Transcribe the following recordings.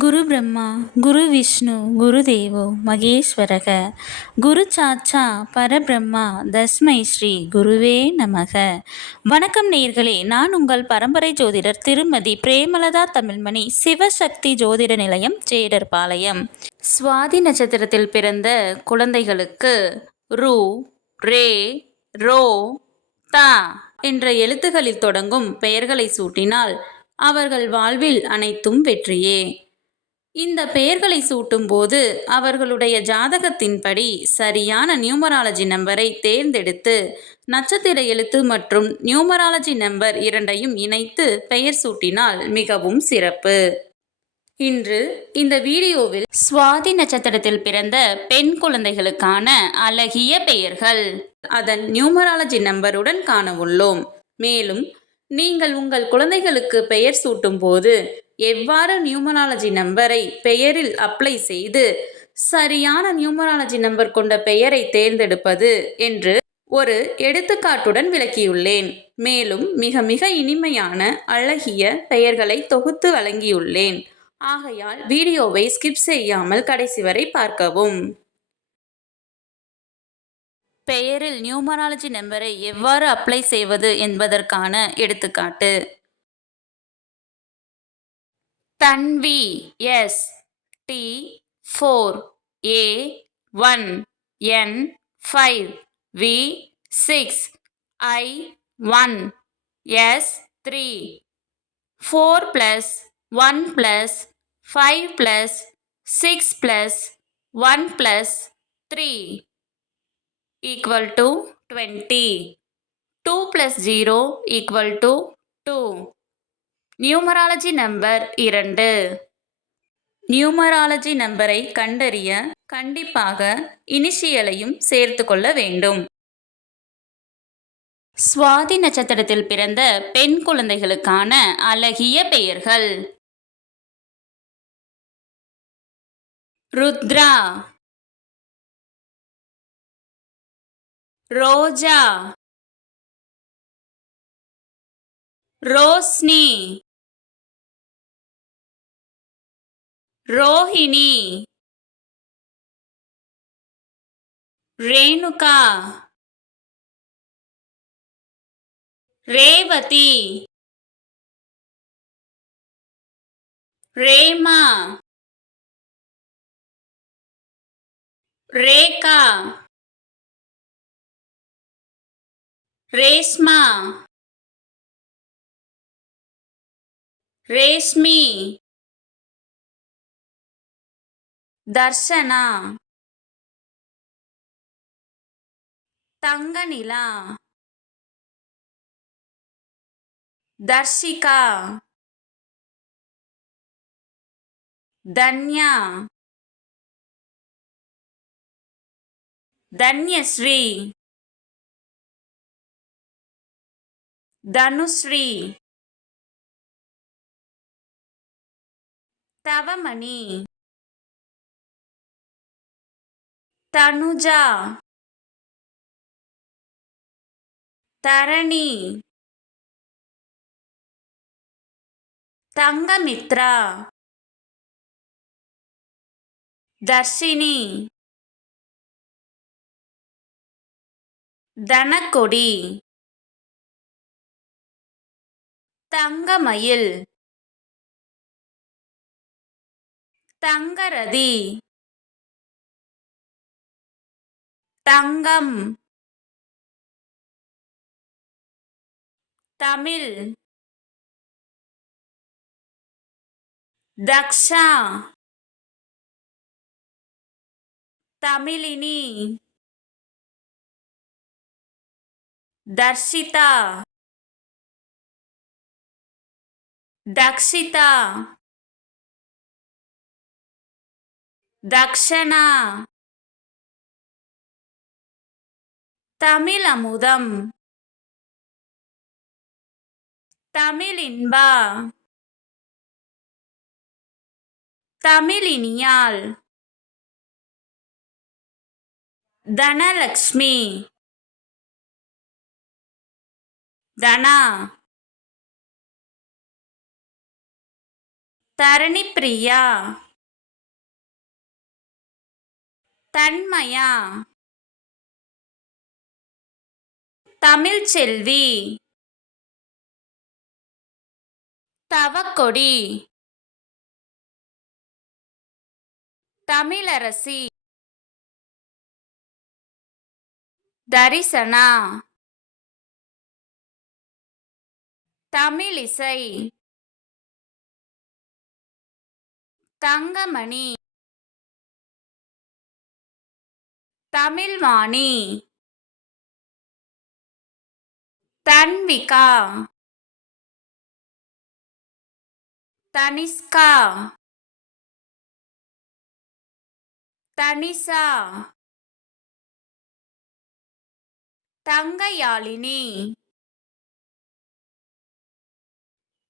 குரு பிரம்மா குரு விஷ்ணு குரு தேவோ மகேஸ்வரக குரு சாட்சா பரபிரம்மா தஸ்மை ஸ்ரீ குருவே நமக. வணக்கம் நேயர்களே, நான் உங்கள் பரம்பரை ஜோதிடர் திருமதி பிரேமலதா தமிழ்மணி, சிவசக்தி ஜோதிட நிலையம், ஜேடர்பாளையம். சுவாதி நட்சத்திரத்தில் பிறந்த குழந்தைகளுக்கு ரு, ரே, ரோ, தா என்ற எழுத்துகளில் தொடங்கும் பெயர்களை சூட்டினால் அவர்கள் வாழ்வில் அனைத்தும் வெற்றியே. இந்த பெயர்களை சூட்டும் போது அவர்களுடைய ஜாதகத்தின்படி சரியான நியூமராலஜி நம்பரை தேர்ந்தெடுத்து நட்சத்திர எழுத்து மற்றும் நியூமராலஜி நம்பர் இரண்டையும் இணைத்து பெயர் சூட்டினால் மிகவும் சிறப்பு. இன்று இந்த வீடியோவில் சுவாதி நட்சத்திரத்தில் பிறந்த பெண் குழந்தைகளுக்கான அழகிய பெயர்கள் அதன் நியூமராலஜி நம்பருடன் காண உள்ளோம். மேலும் நீங்கள் உங்கள் குழந்தைகளுக்கு பெயர் சூட்டும் போது எவ்வாறு நியூமராலஜி நம்பரை பெயரில் அப்ளை செய்து சரியான நியூமராலஜி நம்பர் கொண்ட பெயரை தேர்ந்தெடுப்பது என்று ஒரு எடுத்துக்காட்டுடன் விளக்கியுள்ளேன். மேலும் மிக மிக இனிமையான அழகிய பெயர்களை தொகுத்து வழங்கியுள்ளேன். ஆகையால் வீடியோவை ஸ்கிப் செய்யாமல் கடைசி வரை பார்க்கவும். பெயரில் நியூமராலஜி நம்பரை எவ்வாறு அப்ளை செய்வது என்பதற்கான எடுத்துக்காட்டு. தன்வி S T4 A1 N5 V6 I1 S3 4 plus 1 plus 5 plus 6 plus 1 plus 3 equal to 20. 2 plus 0 equal to 2. Numerology number 2. Numerology நம்பரை கண்டறிய கண்டிப்பாக இனிஷியலையும் சேர்த்து கொள்ள வேண்டும். சுவாதி நட்சத்திரத்தில் பிறந்த பெண் குழந்தைகளுக்கான அழகிய பெயர்கள். ருத்ரா, ரோஜா, ரோஸ்னி, ரோஹிணி, ரேணுகா, ரேவதி, ரேமா, ரேகா, ரேஷ்மா, ரேஷ்மி, தர்ஷனா, தங்கநிலா, தர்ஷிகா, தன்யா, தன்யஸ்ரீ, தனுஸ்ரீ, தவமணி, தனுஜா, தரணி, தங்கமித்ரா, தர்ஷினி, தனக்கொடி, தங்கமயில், தங்கரதி, தங்கம், தமிழ், தக்ஷா, தமிழினி, தர்ஷிதா, தக்ஷிதா, தக்ஷனா, தமிழமுதம், தமிழின்பா, தமிழினியாள், தனலக்ஷ்மி, தனா, தரணிப்பிரியா, தன்மயா, தமிழ்ச்செல்வி, தவக்கொடி, தமிழரசி, தரிசனா, தமிழிசை, தங்கமணி, தமிழ்வாணி, தன்விகா, தனிஷ்கா, தனிஷா, தங்கயாழினி,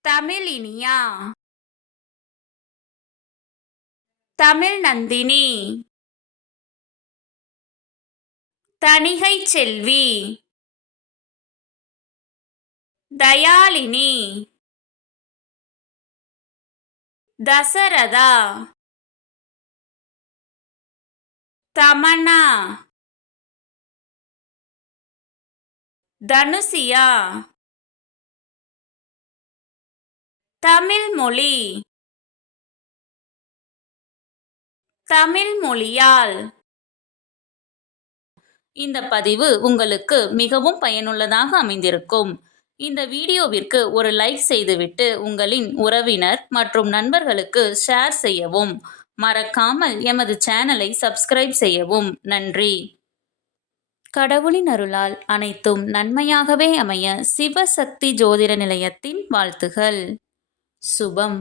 தமிழினியா, தமிழ்நந்தினி, தணிகை செல்வி, தயாளினி, தசரதா, தமன்னா, தனுசியா, தமிழ்மொழி, தமிழ்மொழியாள். இந்த பதிவு உங்களுக்கு மிகவும் பயனுள்ளதாக அமைந்திருக்கும். இந்த வீடியோவிற்கு ஒரு லைக் செய்துவிட்டு உங்களின் உறவினர் மற்றும் நண்பர்களுக்கு ஷேர் செய்யவும். மறக்காமல் எமது சேனலை சப்ஸ்கிரைப் செய்யவும். நன்றி. கடவுளின் அருளால் அனைத்தும் நன்மையாகவே அமைய சிவசக்தி ஜோதிட நிலையத்தின் வாழ்த்துகள். சுபம்.